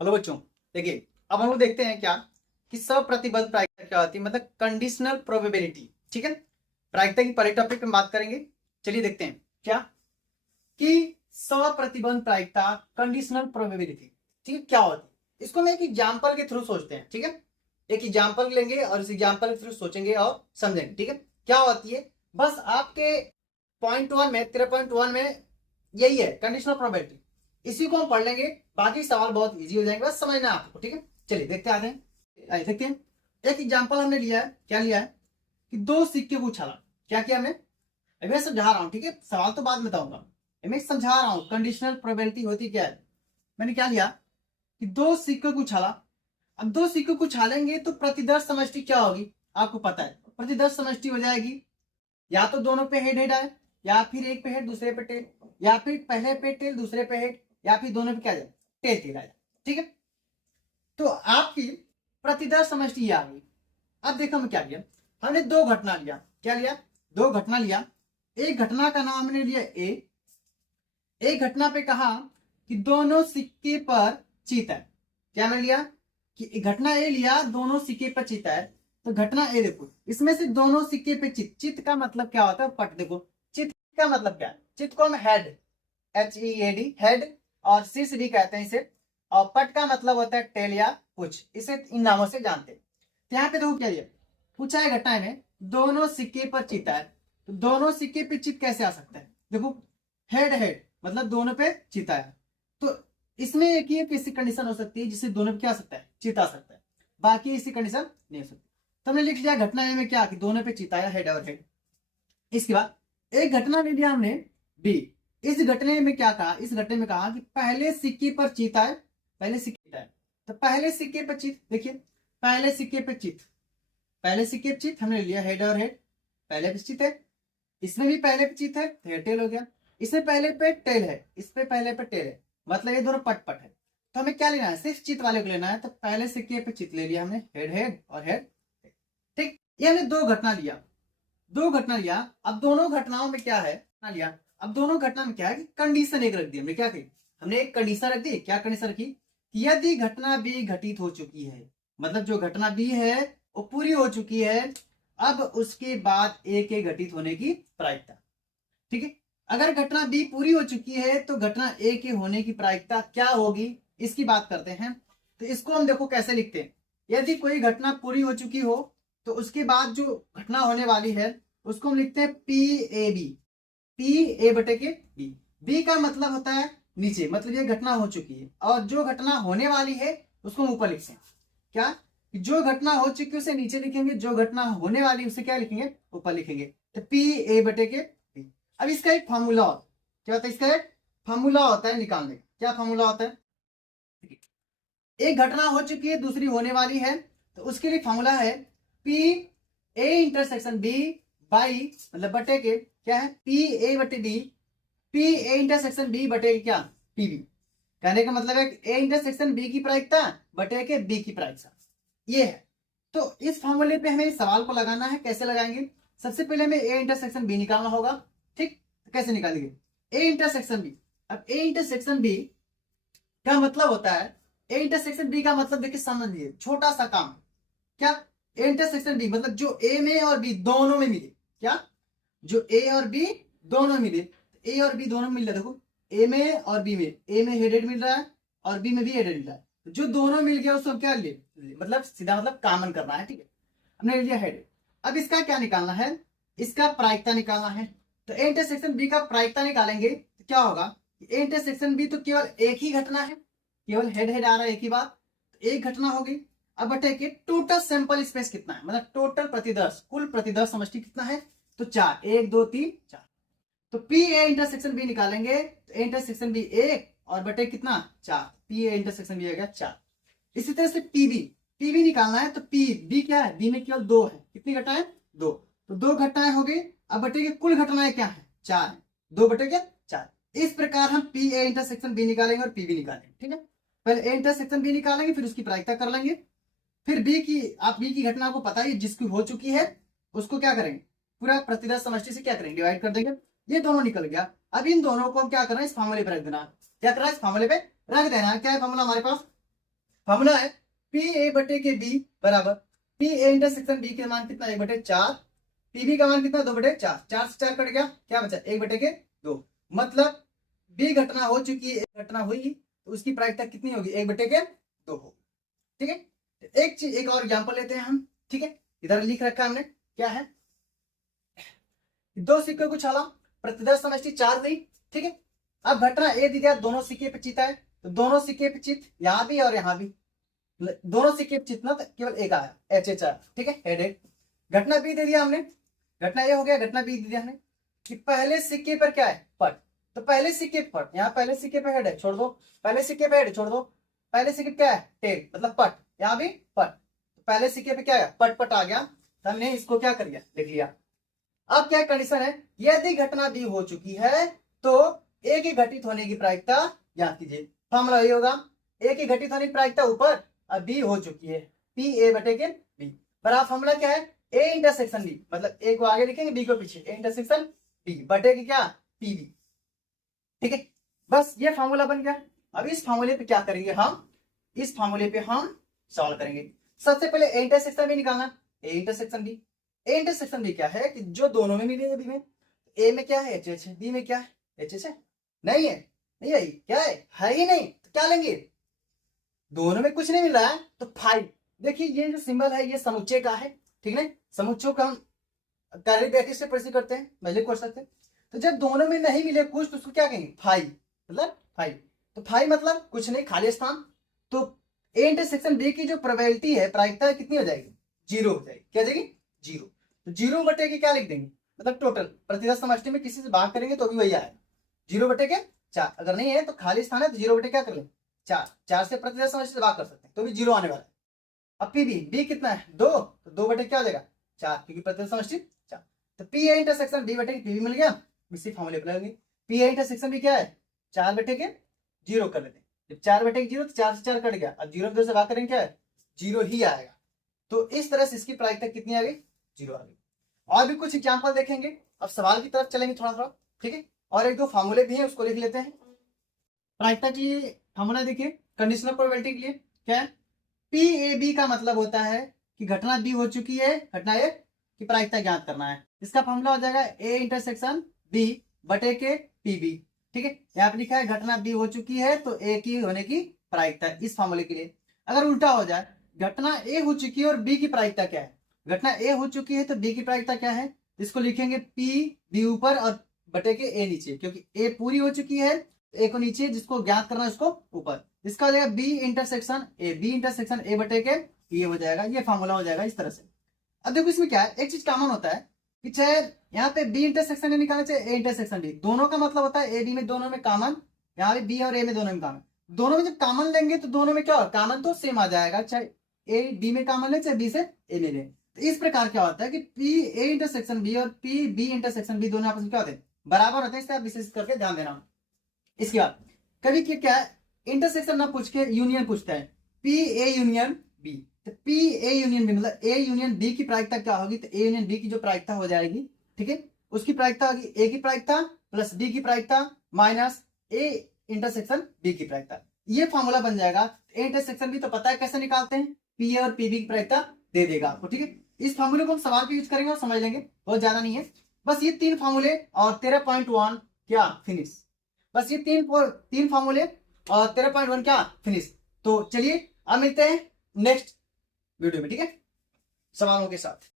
Hello बच्चों, देखिए अब हम लोग देखते हैं क्या कि सप्रतिबंध प्रायिकता क्या होती है, मतलब कंडीशनल प्रोबेबिलिटी। ठीक है, प्रायिकता की पहले टॉपिक पे बात करेंगे। चलिए देखते हैं क्या कि सप्रतिबंध प्रायिकता कंडीशनल प्रोबेबिलिटी ठीक है क्या होती है। इसको मैं एक एग्जांपल के थ्रू सोचते हैं। ठीक है, एक एग्जांपल लेंगे और इस एग्जांपल के थ्रू सोचेंगे और समझेंगे। ठीक है, क्या होती है, बस आपके पॉइंट वन में 13.1 में यही है कंडीशनल प्रोबेबिलिटी। इसी को हम पढ़ लेंगे, बाकी सवाल बहुत इजी हो जाएंगे, बस समझना है आपको। ठीक है, चलिए देखते आते हैं। देखते हैं, एक एग्जांपल हमने लिया है, क्या लिया है कि दो सिक्के को उछाला। क्या किया हमने, अभी मैं समझा रहा हूं। ठीक है, सवाल तो बाद में बताऊंगा, मैं समझा रहा हूं कंडीशनल प्रोबेबिलिटी होती क्या है। मैंने क्या लिया कि दो सिक्के को उछाला। अब दो सिक्के को उछालेंगे तो प्रतिदर्श समष्टि क्या होगी, आपको पता है। प्रतिदर्श समष्टि हो जाएगी या तो दोनों पे हेड हेड आए, या फिर एक पे हेड दूसरे पे टेल, या फिर पहले पे टेल दूसरे पे हेड, या फिर दोनों पे क्या जाए, टेल टेल आ जाए। ठीक है, तो आपकी प्रतिदर्श समष्टि ये आ गई। अब देखो हम क्या किया, हमने दो घटना लिया। क्या लिया, दो घटना लिया। एक घटना का नाम हमने लिया ए, एक घटना पे कहा कि दोनों सिक्के पर चित है। क्या मैंने लिया कि घटना ए लिया, दोनों सिक्के पर चित है। तो घटना ए देखो, इसमें से दोनों सिक्के पे चित, चित का मतलब क्या होता है, पट। देखो चित का मतलब क्या है, चित को हम हेड, HEAD हेड, और शीर्ष भी कहते हैं इसे, और पट का मतलब होता है टेल या कुछ, इसे इन नामों से जानते हैं। तो यहाँ पे देखो क्या ये पूछा है, घटना में दोनों सिक्के पर चित है। तो दोनों सिक्के पे चित कैसे आ सकता है, देखो हेड हेड मतलब दोनों पे चित आया। तो इसमें एक ही ऐसी कंडीशन हो सकती है जिससे दोनों पे क्या आ सकता है, चित आ सकता है, बाकी ऐसी कंडीशन नहीं हो सकती। तो हमने लिख लिया घटना में क्या कि दोनों पे चित आया, हेड और हेड। इसके बाद एक घटना ले लिया हमने बी। इस घटने में क्या कहा, इस घटने में कहा कि पहले सिक्के पर चित आए, पहले सिक्के आए। तो पहले सिक्के पर चित, देखिए पहले सिक्के पर चित, पहले सिक्के पर चित हमने लिया हेड और हेड, पहले पे चित है। इसमें भी पहले पे चित है तो टेल हो गया। इसमें पहले पे टेल है, इस पे पहले पे टेल है, मतलब ये दोनों पट पट है। तो हमें क्या लेना है, सिर्फ चित वाले को लेना है। तो पहले सिक्के पे चित ले लिया हमने, हेड हेड और हेड। ठीक, ये हमने दो घटना लिया, दो घटना लिया। अब दोनों घटनाओं में क्या है ना लिया, अब दोनों घटना में क्या है कि कंडीशन एक रख दी हमने। क्या कही, हमने एक कंडीशन रख दी। क्या कंडीशन रखी, यदि घटना बी घटित हो चुकी है, मतलब जो घटना बी है वो पूरी हो चुकी है, अब उसके बाद ए के घटित होने की प्रायिकता। ठीक है, अगर घटना बी पूरी हो चुकी है तो घटना ए के होने की प्रायिकता क्या होगी, इसकी बात करते हैं। तो इसको हम देखो कैसे लिखते हैं, यदि कोई घटना पूरी हो चुकी हो तो उसके बाद जो घटना होने वाली है उसको हम लिखते हैं PAB, PA/B। बी का मतलब होता है नीचे, मतलब ये घटना हो चुकी है, और जो घटना होने वाली है उसको हम ऊपर लिखते हैं। क्या, जो घटना हो चुकी है उसे नीचे लिखेंगे, जो घटना होने वाली है उसे क्या लिखेंगे, ऊपर लिखेंगे। तो PA/B। अब इसका एक फॉर्मूला होता है, क्या होता है, इसका एक फॉर्मूला होता है निकालने का। क्या फॉर्मूला होता है, एक घटना हो चुकी है दूसरी होने वाली है, तो उसके लिए फॉर्मूला है PA/B बाई, मतलब बटे के क्या है, PA/B, PA/B बटे क्या, PB। कहने का मतलब है A/B की प्रायिकता बटे के B की प्रायिकता, ये है। तो इस फॉर्मूले पे हमें सवाल को लगाना है, कैसे लगाएंगे, सबसे पहले हमें A/B निकालना होगा। ठीक, तो कैसे निकालेंगे A/B। अब A/B का मतलब होता है, A/B का मतलब देखिए समझिए, छोटा सा काम। क्या, A/B मतलब जो ए में और बी दोनों में मिले, क्या, जो ए और बी दोनों मिले, ए और बी दोनों मिल रहा है। देखो ए में और बी में, ए में हेडेड मिल रहा है और बी में भी हेडेड मिल रहा है। जो दोनों मिल गया उसको क्या ले, मतलब सीधा मतलब कॉमन करना है। ठीक है, हमने लिया हेड। अब इसका क्या निकालना है, इसका प्रायिकता निकालना है। तो A/B का प्रायिकता निकालेंगे तो क्या होगा, A/B तो केवल एक ही घटना है, केवल हेड हेड आ रहा है एक ही बात, तो एक घटना होगी। अब बटे के टोटल सैंपल स्पेस कितना है, मतलब टोटल प्रतिदर्श, कुल प्रतिदर्श समष्टि कितना है, तो 4, 1 2 3 4। तो PA/B निकालेंगे तो A/B 1 और बटे कितना 4, PA/B आ गया 4। इसी तरह से पीबी निकालना है, तो बी क्या है, बी में केवल 2 है, कितनी घटनाएं, 2। तो 2 घटनाएं हो गई। अब बटे के कुल घटनाएं क्या है, 4 है, 2 बटे क्या 4। इस प्रकार हम PA/B निकालेंगे और पीबी निकालेंगे। ठीक है, पहले A/B निकालेंगे, फिर उसकी प्रायिकता कर लेंगे। फिर बी की, आप बी की घटना को पता ही, जिसकी हो चुकी है उसको क्या करेंगे, पूरा प्रतिदर्श समष्टि से क्या करेंगे, डिवाइड कर देंगे। ये दोनों निकल गया। अब इन दोनों को क्या करना है, इस फॉर्मूले पे रख देना। क्या करना है, इस फॉर्मूले पे रख देना। क्या है फॉर्मूला हमारे पास, फॉर्मूला है पी ए बटे के बी बराबर पी ए इंटरसेक्शन बी के मान कितना 1/4, पी बी का मान कितना 2/4, 4 से 4 कट गया, क्या बचा 1/2। मतलब बी घटना हो चुकी है, घटना हुई तो उसकी प्रायिकता कितनी होगी 1/2 हो। ठीक है, एक चीज एक और एग्जांपल लेते हैं हम। ठीक है, इधर लिख रखा है हमने, क्या है, दो सिक्कों को छाला, प्रतिदर्श समष्टि 4 हुई। ठीक है, अब घटना ए दी दिया, दोनों सिक्के पे चित है, तो दोनों सिक्के पे चित यहां भी और यहां भी, दोनों सिक्के पे चित ना केवल एक आया HH आया। ठीक है, हेड। घटना बी दे दिया हमने, घटना ए हो गया, घटना बी दे दिया हमने कि पहले सिक्के पर क्या है पट, तो पहले सिक्के पर पट, यहाँ पहले सिक्के पे हेड है छोड़ दो, पहले सिक्के पे हेड छोड़ दो, पहले सिक्के पे क्या है टेल मतलब पट, यहाँ भी पट, तो पहले सिक्के पे क्या है पट पट आ गया, तो हमने इसको क्या कर लिया लिख लिया। अब क्या कंडीशन है, यदि घटना बी हो चुकी है तो ए की घटित होने की प्रायिकता ज्ञात कीजिए। फॉर्मूला ये होगा ए की घटित होने की प्रायिकता ऊपर, अब बी हो चुकी है पी ए बटे के बी, पर फॉर्मूला क्या है ए इंटरसेक्शन बी, मतलब ए को आगे लिखेंगे बी को पीछे, ए इंटरसेक्शन बी बटे की क्या पी बी। ठीक है, बस ये फॉर्मूला बन गया। अब इस फॉर्मूले पे क्या करेंगे हम, इस फॉर्मूले पे हम सॉल्व करेंगे। सबसे पहले ए इंटरसेक्शन बी निकालना, A intersection B, A intersection B क्या है कि जो दोनों में मिलेंगे, बी में ए में क्या है एच एच है, बी में क्या है एच एच है, नहीं है, नहीं है, क्या है ही नहीं, तो क्या लेंगे, दोनों में कुछ नहीं मिल रहा है तो 5। देखिए ये जो सिंबल है ये समुच्चय का है, ठीक है, समुच्चयों का हम कार्य ब्रैकेट से परिचय करते हैं, पहले कर सकते हैं। तो जब दोनों में नहीं मिले कुछ तो उसको क्या कहेंगे 5, मतलब 5, तो 5 मतलब कुछ नहीं खाली स्थान, तो ए इंटरसेक्शन बी की जो प्रोबेबिलिटी है प्रायिकता कितनी हो जाएगी 0 हो जाएगी, क्या जाएगी 0, तो 0 बटे के क्या लिख देंगे, मतलब टोटल प्रतिदर्श समष्टि में किसी से भाग करेंगे तो भी वही आएगा 0 बटे के 4, अगर नहीं है तो खाली स्थान है तो 0 बटे क्या कर लें 4, 4 से प्रतिदर्श समष्टि से भाग कर सकते हैं तो भी 0 आने वाला है। अब पी बी कितना है 2, तो 2 बटे क्या हो जाएगा 4, क्योंकि प्रतिदर्श समष्टि 4, तो पी ए इंटरसेक्शन बी बटे पी बी मिल गया, इसी फॉर्मूले पर लगाएंगे। पी ए इंटरसेक्शन बी क्या है 4 बटे के 0 कर लेते हैं, जब 4 बटे के 0 तो 4 से 4 कट गया, अब 0 से भाग करेंगे क्या है 0 ही आएगा, तो इस तरह से इसकी प्रायिकता कितनी आ गई 0 आ गई। और भी कुछ एग्जाम्पल देखेंगे, अब सवाल की तरफ चलेंगे थोड़ा थोड़ा। ठीक है, और एक दो फॉर्मूले भी हैं उसको लिख लेते हैं। प्रायिकता की फॉर्मूला देखिए कंडीशनल प्रोबेबिलिटी के लिए क्या है, पी ए बी का मतलब होता है कि घटना बी हो चुकी है, घटना ए की प्रायिकता ज्ञात करना है, इसका फॉर्मूला हो जाएगा ए इंटरसेक्शन बी बटे के पी बी। ठीक है, यहाँ पे लिखा है घटना बी हो चुकी है तो ए की होने की प्रायिकता, इस फॉर्मूले के लिए। अगर उल्टा हो जाए घटना ए हो चुकी है और बी की प्रायिकता क्या है, घटना ए हो चुकी है तो बी की प्रायिकता क्या है, इसको लिखेंगे पी बी ऊपर और बटे के ए नीचे, क्योंकि ए पूरी हो चुकी है, ए को नीचे, जिसको ज्ञात करना है उसको ऊपर, इसका हो जाएगा B intersection A, B intersection A बटे के ये हो जाएगा, ये फॉर्मूला हो जाएगा इस तरह से। अब देखो इसमें क्या है, एक चीज कॉमन होता है कि चाहे यहाँ पे बी इंटरसेक्शन ए निकालना, चाहे ए इंटरसेक्शन बी, दोनों का मतलब होता है ए बी में दोनों में कॉमन, यहाँ पे बी और ए में दोनों में कॉमन, दोनों में जब कॉमन लेंगे तो दोनों में क्या होगा कॉमन तो सेम आ जाएगा, चाहे ए बी में कॉमन ले चाहे बी से ए ले ले। तो इस प्रकार क्या होता है कि पी ए इंटरसेक्शन बी और पी बी इंटरसेक्शन बी दोनों आपस में क्या होते हैं बराबर होते हैं, इससे आप विशेष करके ध्यान देना। इसके बाद कभी क्या है इंटरसेक्शन ना पूछ के यूनियन पूछता है, पी ए यूनियन बी, तो पी ए यूनियन बी मतलब ए यूनियन बी की प्रायिकता क्या होगी, तो ए यूनियन बी की जो प्रायिकता हो जाएगी, ठीक है, उसकी प्रायिकता होगी ए की प्रायिकता प्लस बी की प्रायिकता माइनस ए इंटरसेक्शन बी की प्रायिकता, ये फॉर्मूला बन जाएगा। ए इंटरसेक्शन बी तो पता है कैसे निकालते हैं, पी ए और पी बी की प्रायिकता दे देगा आपको। ठीक है, इस फॉर्मूले को हम सवाल पे यूज करेंगे और समझ लेंगे, बहुत ज्यादा नहीं है, बस ये 3 फॉर्मूले और 13.1 क्या फिनिश, बस ये तीन फॉर्मूले और 13.1 क्या फिनिश। तो चलिए अब मिलते हैं नेक्स्ट वीडियो में, ठीक है, सवालों के साथ।